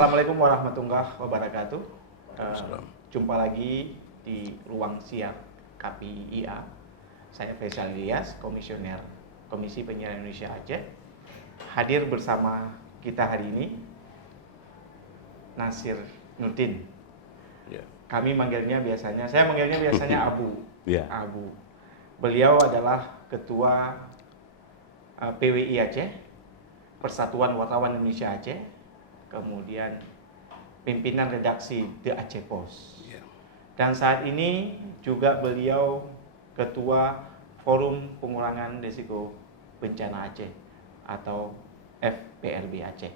Assalamualaikum warahmatullahi wabarakatuh. Jumpa lagi di ruang siar KPIA. Saya Faisal Ilyas, Komisioner Komisi Penyiaran Indonesia Aceh. Hadir bersama kita hari ini Nasir Nurdin. Saya manggilnya biasanya Abu. Abu. Beliau adalah Ketua PWI Aceh, Persatuan Wartawan Indonesia Aceh, kemudian pimpinan redaksi The Aceh Post. Dan saat ini juga beliau Ketua Forum Pengurangan Risiko Bencana Aceh atau FPRB Aceh.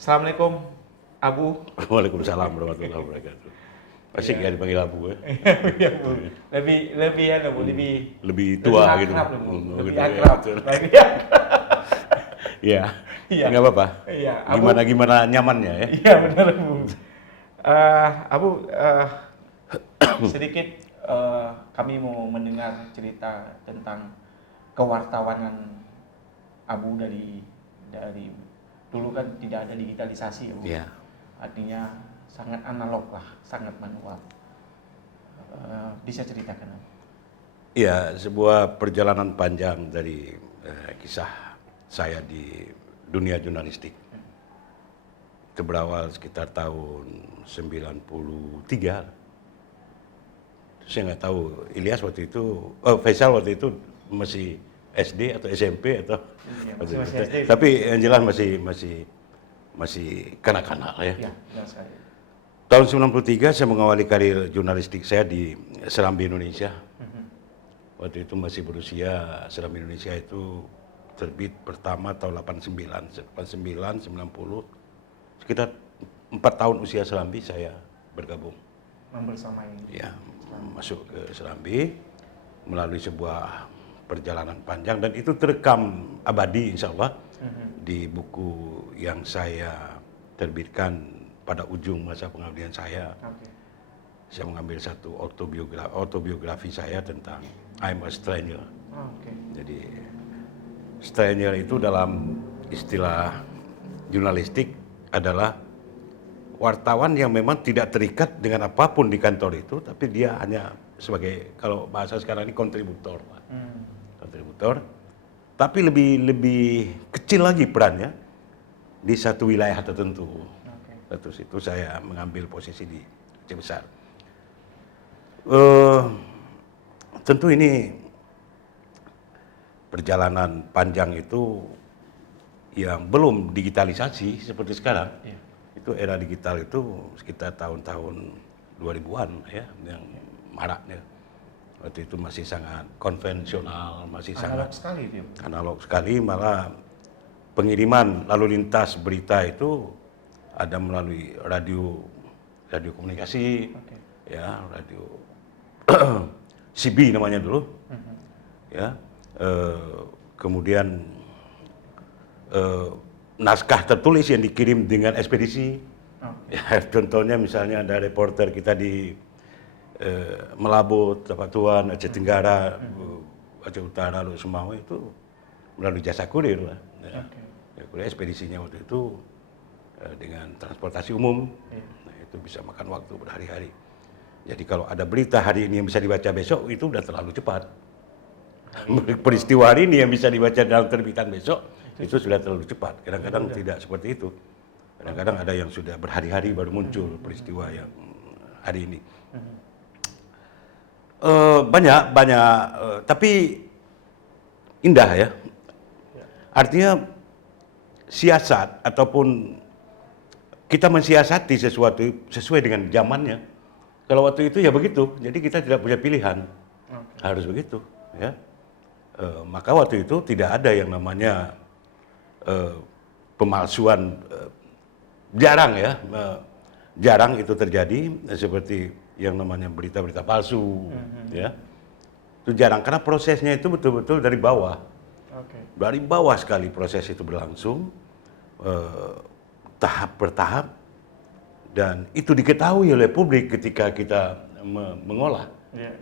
Assalamualaikum Abu. Waalaikumsalam warahmatullahi wabarakatuh. Asik ya dipanggil Abu ya. Lebih tua gitu. Lebih akrab. Iya. Enggak apa-apa. Iya, gimana nyamannya ya? Iya benar Bu. Abu, sedikit kami mau mendengar cerita tentang kewartawanan Abu dari dulu kan tidak ada digitalisasi ya Bu. Iya. Artinya sangat analog lah, sangat manual. Bisa ceritakan Abu? Iya, sebuah perjalanan panjang dari kisah saya di dunia jurnalistik. Itu berawal sekitar tahun 93. Saya nggak tahu, Ilyas waktu itu, Faisal waktu itu masih SD atau SMP atau masih SD. Tapi yang jelas masih kanak-kanak ya. Iya, sekali. Tahun 93 saya mengawali karir jurnalistik saya di Serambi Indonesia. Waktu itu masih berusia, Serambi Indonesia itu terbit pertama tahun 89, 90, sekitar 4 tahun usia Serambi saya bergabung. Membersamai. Ya, masuk ke Serambi melalui sebuah perjalanan panjang dan itu terekam abadi insya Allah di buku yang saya terbitkan pada ujung masa pengabdian saya. Saya mengambil satu autobiografi saya tentang I'm a Stranger. Jadi stranger itu dalam istilah jurnalistik adalah wartawan yang memang tidak terikat dengan apapun di kantor itu, tapi dia hanya sebagai, kalau bahasa sekarang ini kontributor. Kontributor, tapi lebih kecil lagi perannya di satu wilayah tertentu. Terus itu saya mengambil posisi di Aceh Besar. Tentu ini perjalanan panjang itu yang belum digitalisasi seperti sekarang. Itu era digital itu sekitar tahun-tahun 2000-an ya, yang maraknya. Waktu itu masih sangat konvensional, masih sangat analog sekali, malah pengiriman lalu lintas berita itu ada melalui radio komunikasi, ya, radio CB namanya dulu, ya. Kemudian naskah tertulis yang dikirim dengan ekspedisi. Ya, contohnya misalnya ada reporter kita di Melabo, Tapatuan, Aceh Tenggara, Aceh Utara, Luk Semawe itu melalui jasa kurir lah. Ya. Kurir ekspedisinya waktu itu dengan transportasi umum, nah, itu bisa makan waktu berhari-hari. Jadi kalau ada berita hari ini yang bisa dibaca besok itu udah terlalu cepat. Peristiwa hari ini yang bisa dibaca dalam terbitan besok itu sudah terlalu cepat. Kadang-kadang tidak seperti itu. Kadang-kadang ada yang sudah berhari-hari baru muncul peristiwa yang hari ini. Banyak, tapi indah ya. Artinya siasat ataupun kita mensiasati sesuatu sesuai dengan zamannya. Kalau waktu itu ya begitu, jadi kita tidak punya pilihan, harus begitu. Ya. Maka waktu itu tidak ada yang namanya pemalsuan, jarang ya, jarang itu terjadi seperti yang namanya berita-berita palsu, ya. Itu jarang karena prosesnya itu betul-betul dari bawah, dari bawah sekali proses itu berlangsung, tahap per tahap, dan itu diketahui oleh publik ketika kita mengolah.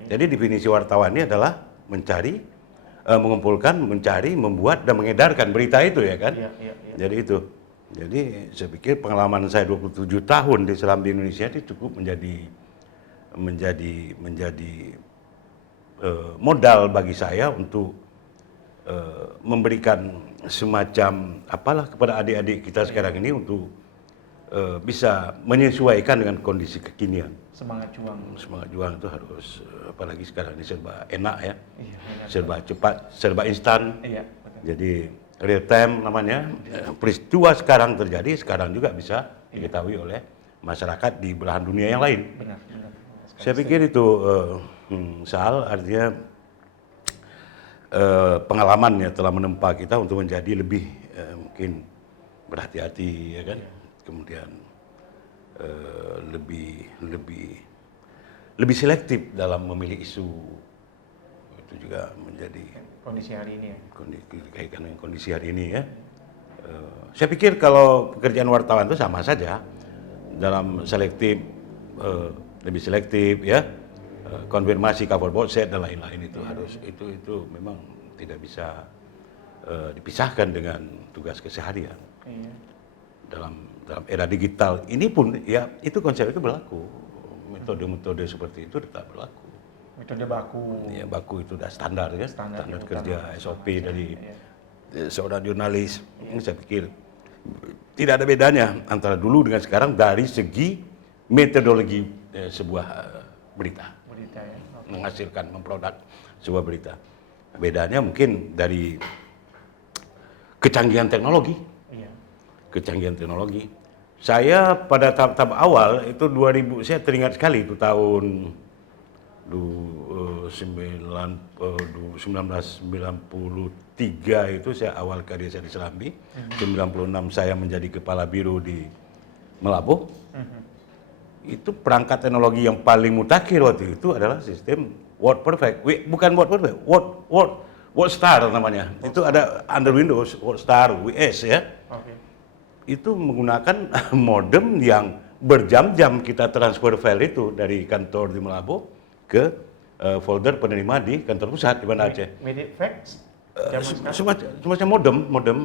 Jadi definisi wartawan ini adalah mencari, mengumpulkan, mencari, membuat dan mengedarkan berita itu ya kan. Jadi itu. Jadi saya pikir pengalaman saya 27 tahun di Serambi Indonesia itu cukup menjadi modal bagi saya untuk memberikan semacam apalah kepada adik-adik kita sekarang ini untuk bisa menyesuaikan dengan kondisi kekinian. Semangat juang. Semangat juang itu harus, apalagi sekarang ini serba enak ya, Iya, benar. serba cepat, serba instan. Iya, betul. Jadi real time namanya. Peristiwa sekarang terjadi, sekarang juga bisa diketahui oleh masyarakat di belahan dunia yang lain. Benar, benar. Saya pikir itu Sal, artinya pengalamannya telah menempa kita untuk menjadi lebih mungkin berhati-hati, ya kan. Kemudian lebih selektif dalam memilih isu. Itu juga menjadi Kondisi hari ini ya. kaitan dengan kondisi hari ini ya. Saya pikir kalau pekerjaan wartawan itu sama saja dalam selektif, lebih selektif ya, konfirmasi cover board set dan lain-lain itu harus itu memang tidak bisa dipisahkan dengan tugas keseharian. Iya. Dalam era digital ini pun ya itu konsep itu berlaku, metode-metode seperti itu tetap berlaku. Metode baku. Ya, baku itu sudah standar ya, standar kerja SOP dari seorang jurnalis. Ini saya pikir tidak ada bedanya antara dulu dengan sekarang dari segi metodologi sebuah berita. Berita ya. Menghasilkan, memproduk sebuah berita. Bedanya mungkin dari kecanggihan teknologi. Iya. Kecanggihan teknologi. Saya pada tahap-tahap awal itu 2000, saya teringat sekali itu tahun 1993 itu saya awal karir saya di Serambi. 96 saya menjadi kepala biro di Melabuh. Itu perangkat teknologi yang paling mutakhir waktu itu adalah sistem Word Perfect. Bukan Word Perfect, Word Star namanya. Itu ada under Windows, Word Star, WS ya. Oke. Itu menggunakan modem yang berjam-jam kita transfer file itu dari kantor di Melabuh ke folder penerima di kantor pusat di Banda Aceh. Medic fax. Zaman sekarang. Semacam modem.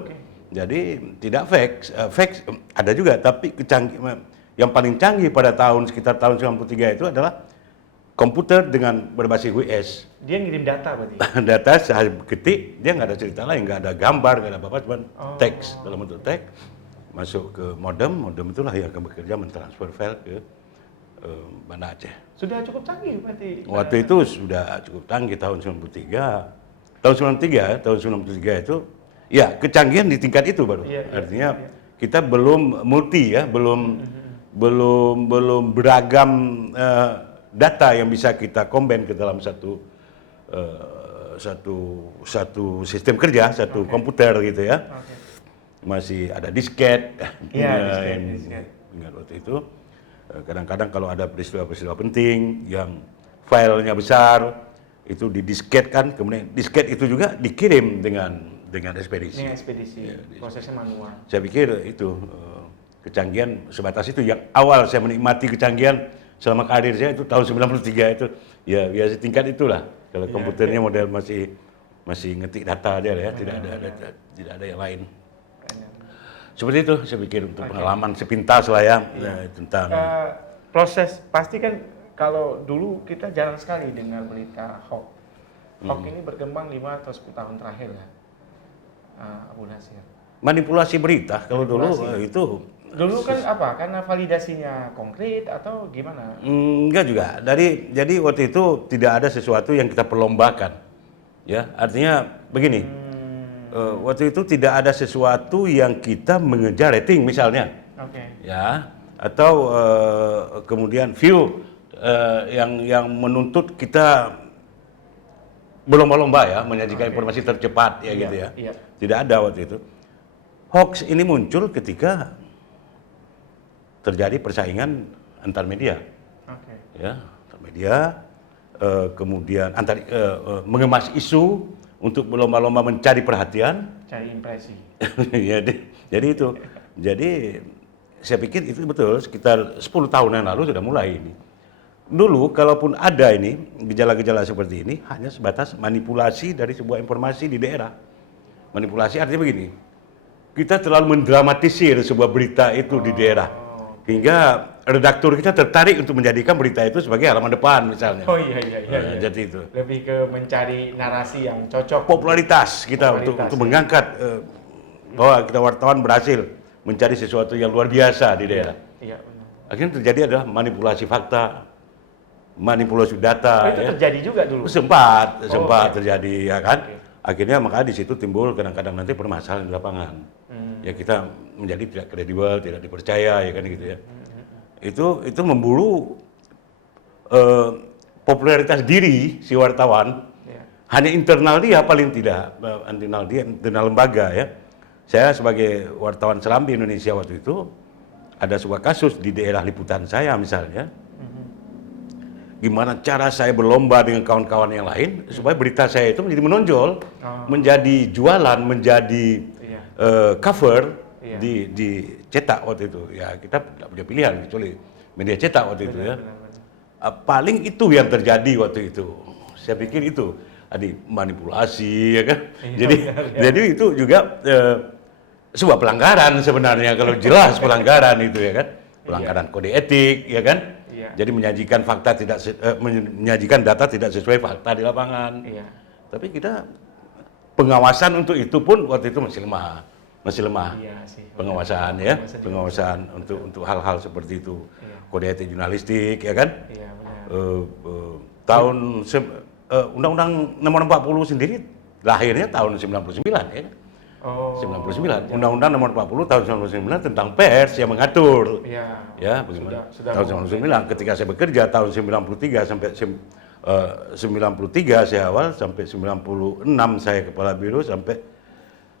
Oke. Jadi tidak fax ada juga, tapi yang paling canggih pada sekitar tahun 93 itu adalah komputer dengan berbasis WS. Dia ngirim data berarti. Data saya ketik, dia nggak ada cerita lain, nggak ada gambar, nggak ada apa-apa, cuma teks dalam bentuk teks masuk ke modem itulah yang akan bekerja mentransfer file ke Banda Aceh. Sudah cukup canggih berarti. Waktu itu sudah cukup canggih tahun 93. Tahun 93 itu ya kecanggihan di tingkat itu baru. Artinya kita belum multi ya, belum beragam data yang bisa kita combine ke dalam satu sistem kerja, satu komputer gitu ya. Masih ada disket. Disket. Ingat waktu itu kadang-kadang kalau ada peristiwa-peristiwa penting yang filenya besar itu didisketkan, kemudian disket itu juga dikirim dengan ekspedisi. Ini ekspedisi, prosesnya manual. Saya pikir itu kecanggihan sebatas itu. Yang awal saya menikmati kecanggihan selama karir saya itu tahun 93 itu ya setingkat itulah. Kalau komputernya model masih ngetik data aja ya, tidak ada yang lain. Seperti itu saya pikir untuk pengalaman sepintas lah ya tentang proses. Pasti kan kalau dulu kita jarang sekali dengar berita hoax. Hoax ini berkembang 5 atau 10 tahun terakhir ya, Abu Nasir. Manipulasi berita kalau dulu itu. Dulu kan apa? Karena validasinya konkret atau gimana? Enggak juga. Jadi waktu itu tidak ada sesuatu yang kita perlombakan. Ya, artinya begini. Waktu itu tidak ada sesuatu yang kita mengejar rating misalnya. Ya, atau kemudian view yang menuntut kita berlomba-lomba ya menyajikan informasi tercepat ya gitu ya. Iya. Tidak ada waktu itu. Hoax ini muncul ketika terjadi persaingan antar media. Ya, antar media kemudian mengemas isu untuk berlomba-lomba mencari perhatian, cari impresi. jadi itu. Jadi saya pikir itu betul sekitar 10 tahun yang lalu sudah mulai ini. Dulu kalaupun ada ini gejala-gejala seperti ini hanya sebatas manipulasi dari sebuah informasi di daerah. Manipulasi artinya begini. kita terlalu mendramatisir sebuah berita itu di daerah. Hingga redaktur kita tertarik untuk menjadikan berita itu sebagai halaman depan misalnya. Oh iya iya iya. Jadi itu. Lebih ke mencari narasi yang cocok. Popularitas kita untuk mengangkat bahwa kita wartawan berhasil mencari sesuatu yang luar biasa di daerah. Iya benar. Akhirnya terjadi adalah manipulasi fakta, manipulasi data. Itu terjadi juga dulu. Sempat okay. terjadi ya kan. Okay. Akhirnya makanya di situ timbul kadang-kadang nanti permasalahan di lapangan. Ya kita menjadi tidak kredibel, tidak dipercaya ya kan gitu ya. Itu memburu popularitas diri si wartawan. Hanya internal dia paling tidak, internal lembaga ya. Saya sebagai wartawan selam di Indonesia waktu itu ada sebuah kasus di daerah liputan saya misalnya. Gimana cara saya berlomba dengan kawan-kawan yang lain supaya berita saya itu menjadi menonjol, menjadi jualan, menjadi cover di cetak waktu itu. Ya kita tidak punya pilihan kecuali media cetak waktu itu ya. Paling itu yang terjadi waktu itu. Saya pikir itu manipulasi ya kan. Jadi itu juga sebuah pelanggaran sebenarnya kalau jelas pelanggaran itu ya kan. Pelanggaran kode etik ya kan. Jadi menyajikan fakta menyajikan data tidak sesuai fakta di lapangan. Tapi kita pengawasan untuk itu pun waktu itu masih lemah. Pengawasan ya, pengawasan untuk hal-hal seperti itu. Kode etik jurnalistik ya kan. Undang-Undang Nomor 40 sendiri lahirnya tahun 99 ya. 99. Undang-Undang Nomor 40 tahun 99 tentang pers yang mengatur. Ya, bagaimana? Tahun 99 ketika saya bekerja tahun 93 sampai 93 saya awal sampai 96 saya kepala biro sampai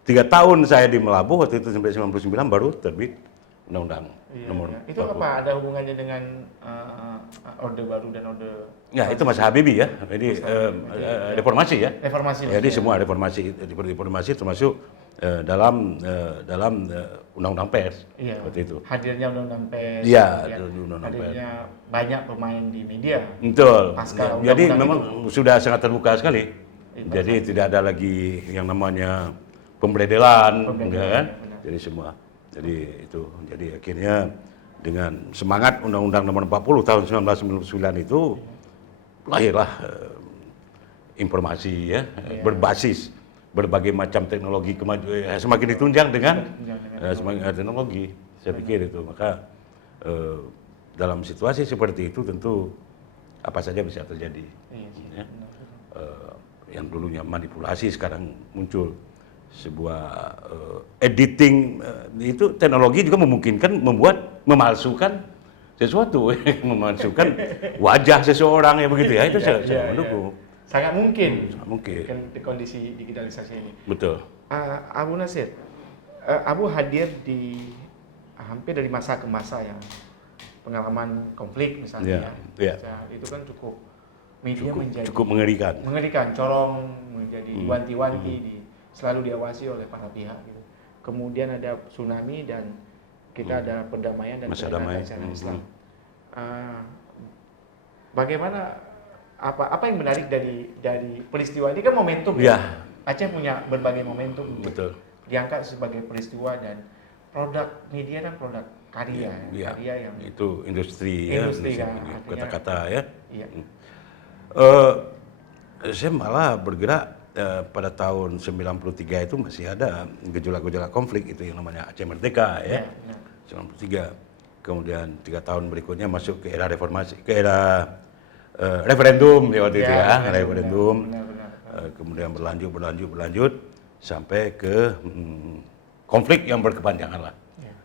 3 tahun saya di Melabuh waktu itu sampai 99 baru terbit Undang-Undang Nomor 40. Itu apa ada hubungannya dengan Orde Baru dan Orde? Ya, itu Mas Habibie ya. Jadi reformasi ya. Reformasi. Jadi semua reformasi termasuk dalam undang-undang pers seperti itu. Hadirnya undang-undang pers. Iya, hadirnya banyak pemain di media. Betul. Jadi memang itu sudah sangat terbuka sekali. Jadi tidak ada lagi yang namanya pembredelan, kan? Jadi semua. Jadi itu. Jadi akhirnya dengan semangat Undang-Undang Nomor 40 tahun 1999 itu lahirlah informasi ya, berbasis berbagai macam teknologi kemajuan semakin ditunjang dengan semakin teknologi. Saya pikir itu maka dalam situasi seperti itu tentu apa saja bisa terjadi. Ya. Yang dulunya manipulasi sekarang muncul sebuah editing itu teknologi juga memungkinkan memalsukan sesuatu, memalsukan wajah seseorang ya begitu ya itu saya mendukung. Sangat mungkin. Sangat mungkin. Di kondisi digitalisasi ini. Betul. Abu Nasir, Abu hadir di hampir dari masa ke masa ya, pengalaman konflik misalnya. Itu kan cukup media menjadi cukup mengerikan. Mengerikan, corong menjadi wanti-wanti selalu diawasi oleh para pihak. Gitu. Kemudian ada tsunami dan kita ada perdamaian dan keadaan Islam. Bagaimana apa yang menarik dari peristiwa ini kan momentum ya. Aceh punya berbagai momentum. Betul. Diangkat sebagai peristiwa dan produk media dan produk karya, karya yang itu industri kan, kata-kata ya. Saya malah bergerak pada tahun 93 itu masih ada gejolak-gejolak konflik itu yang namanya Aceh Merdeka ya. 93. Kemudian 3 tahun berikutnya masuk ke era reformasi, ke era referendum ya waktu itu ya, referendum. Kemudian berlanjut sampai ke konflik yang berkepanjangan lah.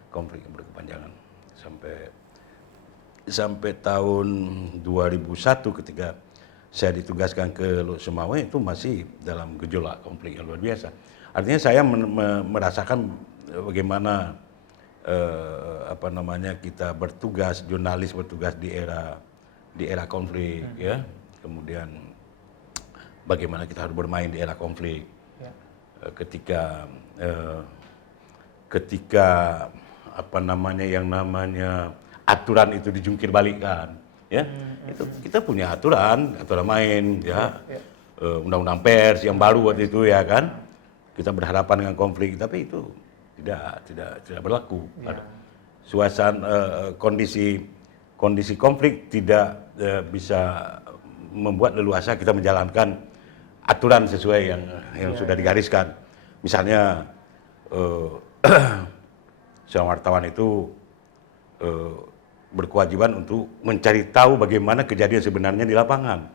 Konflik yang berkepanjangan sampai tahun 2001 ketika saya ditugaskan ke Lok Sumawe itu masih dalam gejolak konflik yang luar biasa. Artinya saya merasakan bagaimana kita bertugas, jurnalis bertugas di era konflik ya. Kemudian bagaimana kita harus bermain di era konflik. Ketika yang namanya aturan itu dijungkir balikkan ya. Itu kita punya aturan main ya. Undang-undang pers yang baru waktu itu ya kan. Kita berhadapan dengan konflik tapi itu tidak berlaku. Ya. Suasana kondisi konflik tidak bisa membuat leluasa kita menjalankan aturan sesuai yang sudah digariskan. Misalnya seorang wartawan itu berkewajiban untuk mencari tahu bagaimana kejadian sebenarnya di lapangan.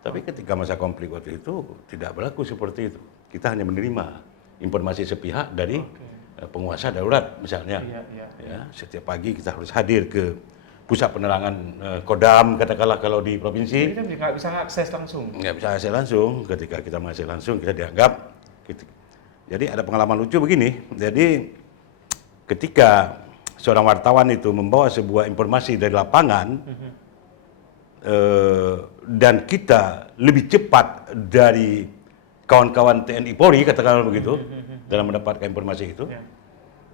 Tapi ketika masa konflik waktu itu tidak berlaku seperti itu. Kita hanya menerima informasi sepihak dari penguasa darurat misalnya. Ya, setiap pagi kita harus hadir ke pusat penerangan Kodam, katakanlah kalau di provinsi. Jadi kita nggak bisa akses langsung. Nggak bisa akses langsung. Ketika kita mengakses langsung, kita dianggap. Jadi ada pengalaman lucu begini. Jadi ketika seorang wartawan itu membawa sebuah informasi dari lapangan, dan kita lebih cepat dari kawan-kawan TNI Polri, katakanlah begitu, dalam mendapatkan informasi itu.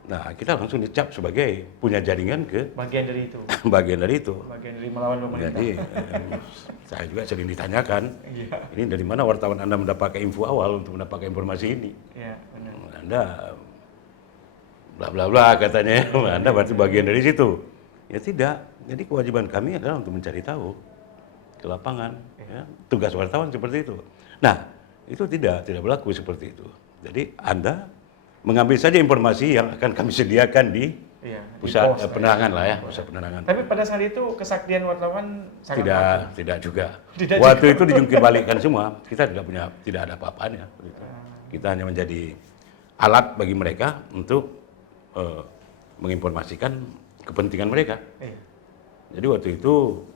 Nah, kita langsung dicap sebagai punya jaringan ke bagian dari itu. bagian dari itu. Bagian dari melawan pemerintah. Jadi saya juga sering ditanyakan, ini dari mana wartawan Anda mendapatkan info awal untuk mendapatkan informasi ini? Iya, benar. Anda bla bla bla katanya, Anda berarti bagian dari situ. Ya tidak. Jadi kewajiban kami adalah untuk mencari tahu ke lapangan. Ya. Tugas wartawan seperti itu. Nah, itu tidak berlaku seperti itu. Jadi Anda mengambil saja informasi yang akan kami sediakan di pusat penerangan lah ya, pusat penerangan. Tapi pada saat itu kesaktian wartawan sangat tidak juga. Waktu itu dijungkir balikkan semua. Kita tidak ada apa-apanya. Kita hanya menjadi alat bagi mereka untuk menginformasikan kepentingan mereka. Jadi waktu itu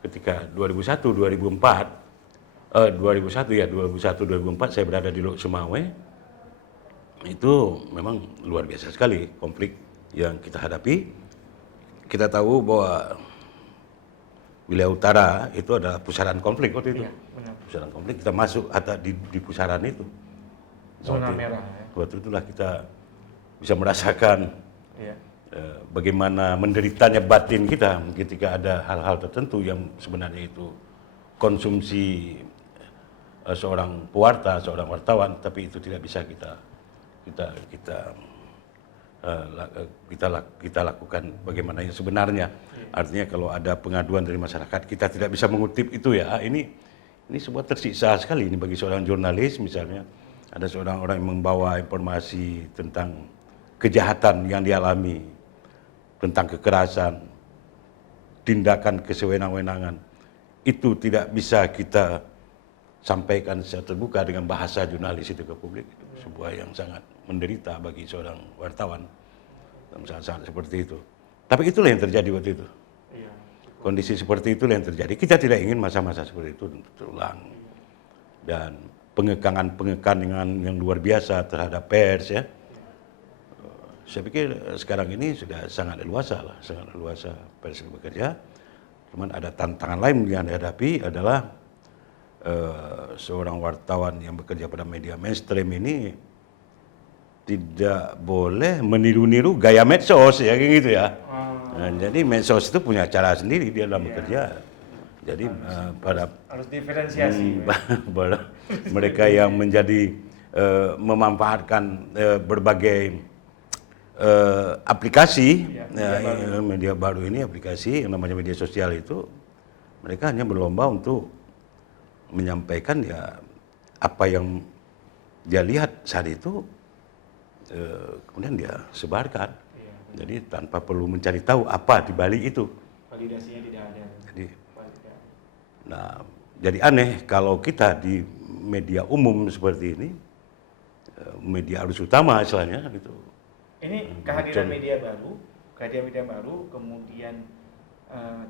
ketika 2001 2004 saya berada di Lok Sumawe. Itu memang luar biasa sekali konflik yang kita hadapi. Kita tahu bahwa wilayah utara itu adalah pusaran konflik waktu itu. Pusaran konflik, kita masuk atau di pusaran itu. Zona merah. Waktu itulah kita bisa merasakan bagaimana menderitanya batin kita ketika ada hal-hal tertentu yang sebenarnya itu konsumsi seorang pewarta, seorang wartawan, tapi itu tidak bisa kita lakukan bagaimana yang sebenarnya. Artinya kalau ada pengaduan dari masyarakat, kita tidak bisa mengutip itu ya. Ini sebuah tersiksa sekali ini bagi seorang jurnalis misalnya. Ada seorang orang yang membawa informasi tentang kejahatan yang dialami, tentang kekerasan, tindakan kesewenang-wenangan. Itu tidak bisa kita sampaikan secara terbuka dengan bahasa jurnalis itu ke publik. Itu sebuah yang sangat menderita bagi seorang wartawan dalam saat-saat seperti itu. Tapi itulah yang terjadi waktu itu. Kondisi seperti itulah yang terjadi. Kita tidak ingin masa-masa seperti itu terulang. Dan pengekangan yang luar biasa terhadap pers ya. Saya pikir sekarang ini sudah sangat leluasa lah, sangat leluasa pers bekerja. Cuman ada tantangan lain yang dihadapi adalah seorang wartawan yang bekerja pada media mainstream ini tidak boleh meniru-niru gaya medsos ya kayak gitu ya. Nah, jadi medsos itu punya cara sendiri dia dalam bekerja. Jadi harus diferensiasi. Mereka yang menjadi memanfaatkan berbagai aplikasi media baru ini, aplikasi yang namanya media sosial itu, mereka hanya berlomba untuk menyampaikan ya apa yang dia lihat saat itu, kemudian dia sebarkan. Jadi tanpa perlu mencari tahu apa di balik itu. Validasinya tidak ada. Jadi aneh kalau kita di media umum seperti ini, media arus utama istilahnya gitu. Ini kehadiran media baru, kemudian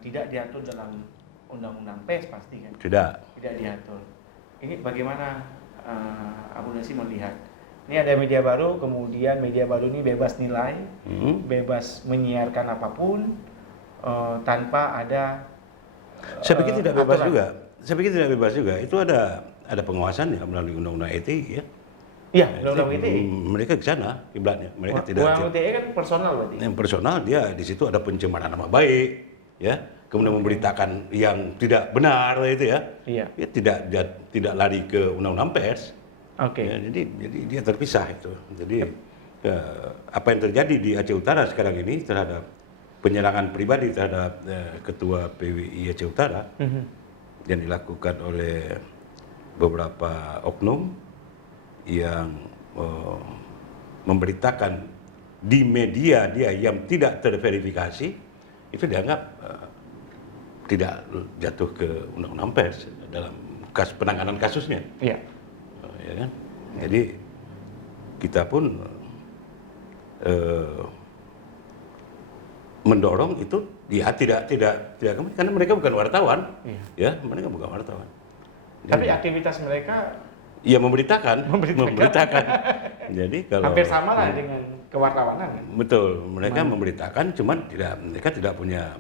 tidak diatur dalam undang-undang pers pasti kan? Tidak diatur. Ini bagaimana Abu Nasi melihat? Ini ada media baru, kemudian media baru ini bebas nilai, bebas menyiarkan apapun tanpa ada. Saya pikir tidak bebas juga. Saya pikir tidak bebas juga. Itu ada pengawasan ya melalui undang-undang ETI ya. Iya, undang-undang ETI. Mereka ke sana kiblatnya. Mereka tidak. Undang-undang ETI kan personal berarti. Yang personal dia di situ ada pencemaran nama baik, ya. Kemudian memberitakan yang tidak benar itu ya. Iya. Dia tidak lari ke undang-undang pers. Oke. Ya, jadi dia terpisah itu. Jadi apa yang terjadi di Aceh Utara sekarang ini terhadap penyerangan pribadi terhadap Ketua PWI Aceh Utara yang dilakukan oleh beberapa oknum yang memberitakan di media dia yang tidak terverifikasi, itu dianggap tidak jatuh ke undang-undang pers dalam penanganan kasusnya. Iya. Ya kan? Jadi kita pun mendorong itu dia tidak karena mereka bukan wartawan. Ya, mereka bukan wartawan. Tapi aktivitas mereka ya memberitakan. Jadi kalau hampir sama lah dengan kewartawanan. Betul, mereka memberitakan, cuman mereka tidak punya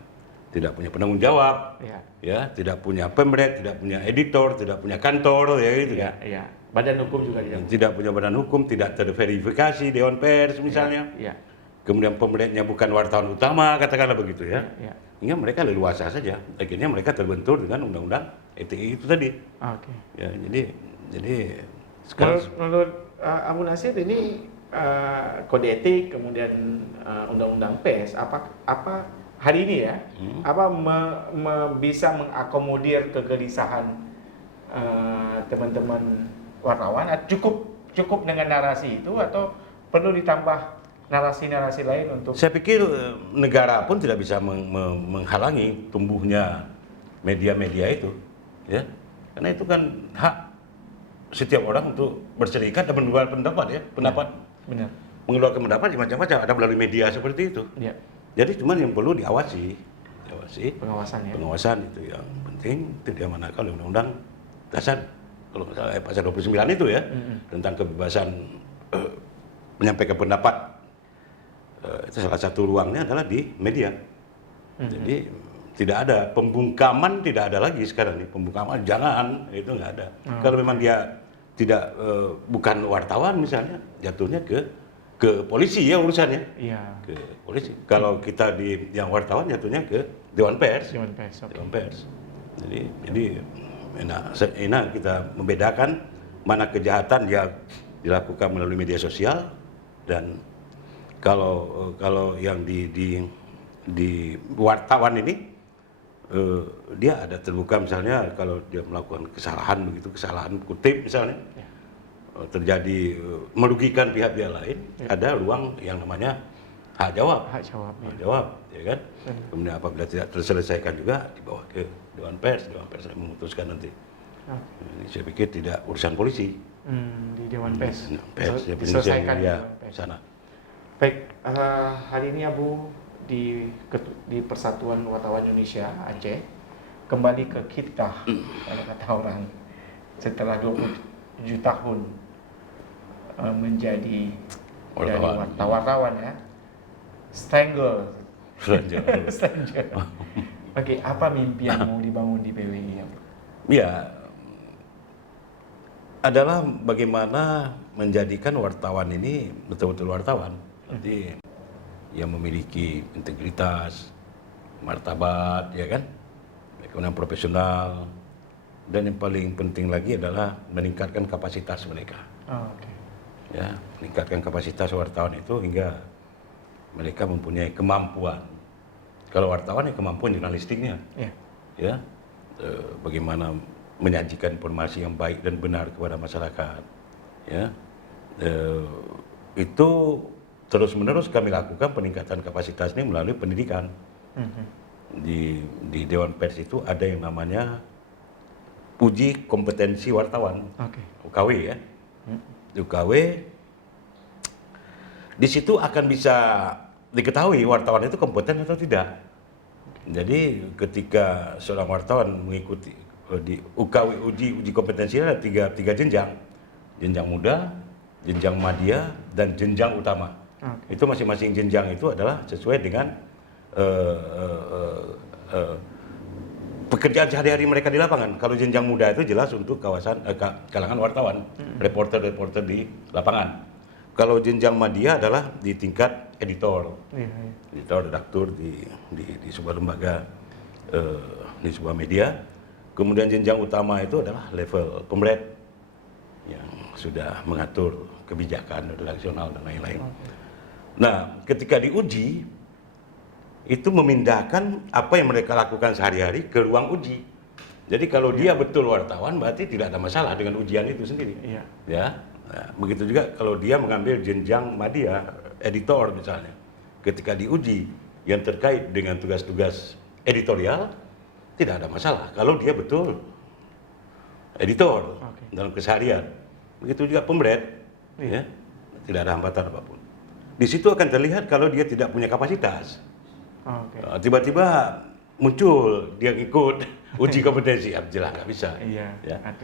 penanggung jawab, ya, tidak punya pemret, tidak punya editor, tidak punya kantor, ya gitu kan. Iya. Badan hukum juga tidak punya badan hukum, tidak terverifikasi Dewan Pers misalnya. Iya. Kemudian pemretnya bukan wartawan utama, katakanlah begitu ya. Iya. Hingga mereka leluasa saja. Akhirnya mereka terbentur dengan undang-undang ITE itu tadi. Oke. Ya, jadi sekarang menurut Abu Nasir ini kode etik kemudian undang-undang pers apa hari ini ya apa bisa mengakomodir kegelisahan teman-teman wartawan, cukup dengan narasi itu atau perlu ditambah narasi-narasi lain untuk? Saya pikir negara pun tidak bisa menghalangi tumbuhnya media-media itu, ya, karena itu kan hak setiap orang untuk berserikat dan mengeluarkan pendapat, ya, Benar. Mengeluarkan pendapat macam-macam, ada melalui media seperti itu. Ya. Jadi cuman yang perlu diawasi Pengawasan, ya. Pengawasan itu yang penting, itu diamanahkan oleh Undang-Undang Dasar, kalau nggak salah pasal 29 itu ya, tentang kebebasan menyampaikan pendapat. Itu salah satu ruangnya adalah di media. Jadi tidak ada pembungkaman, tidak ada lagi sekarang nih pembungkaman, jangan, itu nggak ada. Kalau memang dia tidak bukan wartawan misalnya, jatuhnya ke polisi ya urusannya. Iya. Ke polisi. Kalau kita yang wartawan jatuhnya ke Dewan Pers. Dewan Pers. Okay. Dewan Pers. Jadi enak kita membedakan mana kejahatan yang dilakukan melalui media sosial dan kalau yang di wartawan ini dia ada terbuka, misalnya kalau dia melakukan kesalahan kutip misalnya, terjadi merugikan pihak-pihak lain, ada ruang yang namanya hak jawab, ya kan. Kemudian apabila tidak terselesaikan juga dibawa ke Dewan Pers yang memutuskan nanti. Ini saya pikir tidak urusan polisi. Di Dewan Pers. Diselesaikan ya, sana. Baik, hari ini Abu di Persatuan Wartawan Indonesia Aceh kembali ke kita, kalau kata orang, setelah 27 tahun menjadi wartawan ya, stranger. Oke, apa mimpi yang mau dibangun di PWI? Ya, adalah bagaimana menjadikan wartawan ini betul-betul wartawan. Nanti yang memiliki integritas, martabat, ya kan, kemudian profesional, dan yang paling penting lagi adalah meningkatkan kapasitas mereka. Ya, meningkatkan kapasitas wartawan itu hingga mereka mempunyai kemampuan. Kalau wartawan ya kemampuan jurnalistiknya, ya, bagaimana menyajikan informasi yang baik dan benar kepada masyarakat, ya, itu terus-menerus kami lakukan peningkatan kapasitas ini melalui pendidikan. Di Dewan Pers itu ada yang namanya uji kompetensi wartawan, UKW ya. UKW, di situ akan bisa diketahui wartawan itu kompeten atau tidak. Jadi ketika seorang wartawan mengikuti di UKW uji kompetensi ada tiga jenjang, jenjang muda, jenjang madya, dan jenjang utama. Itu masing-masing jenjang itu adalah sesuai dengan pekerjaan sehari-hari mereka di lapangan. Kalau jenjang muda itu jelas untuk kalangan wartawan, reporter di lapangan. Kalau jenjang madya adalah di tingkat editor, redaktur di sebuah lembaga, di sebuah media. Kemudian jenjang utama itu adalah level pemret, yang sudah mengatur kebijakan redaksional dan lain-lain. Nah, ketika diuji, itu memindahkan apa yang mereka lakukan sehari-hari ke ruang uji. Jadi kalau dia betul wartawan, berarti tidak ada masalah dengan ujian itu sendiri. Ya, nah, begitu juga kalau dia mengambil jenjang media, editor misalnya, ketika diuji yang terkait dengan tugas-tugas editorial, tidak ada masalah. Kalau dia betul editor dalam keseharian, begitu juga pemret, ya, tidak ada hambatan apapun. Di situ akan terlihat kalau dia tidak punya kapasitas. Tiba-tiba muncul dia ikut uji kompetensi, jelas nggak bisa. Ya.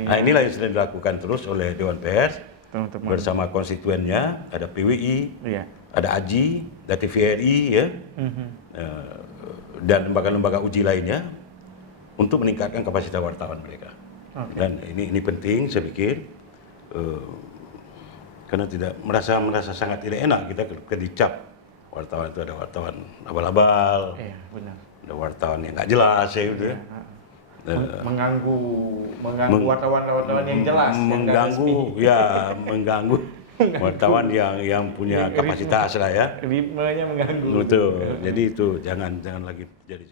Nah, inilah yang sedang dilakukan terus oleh Dewan Pers bersama konstituennya, ada PWI, ada AJI, ada TVRI, ya, dan lembaga-lembaga uji lainnya untuk meningkatkan kapasitas wartawan mereka. Dan ini penting, saya pikir, karena tidak merasa sangat tidak enak kita dicap wartawan itu ada wartawan abal-abal, ada wartawan yang nggak jelas, ya, gitu ya. Mengganggu wartawan-wartawan yang jelas, mengganggu wartawan yang punya kapasitas lah, ya. Ritmenya mengganggu. Betul. Jadi itu jangan lagi jadi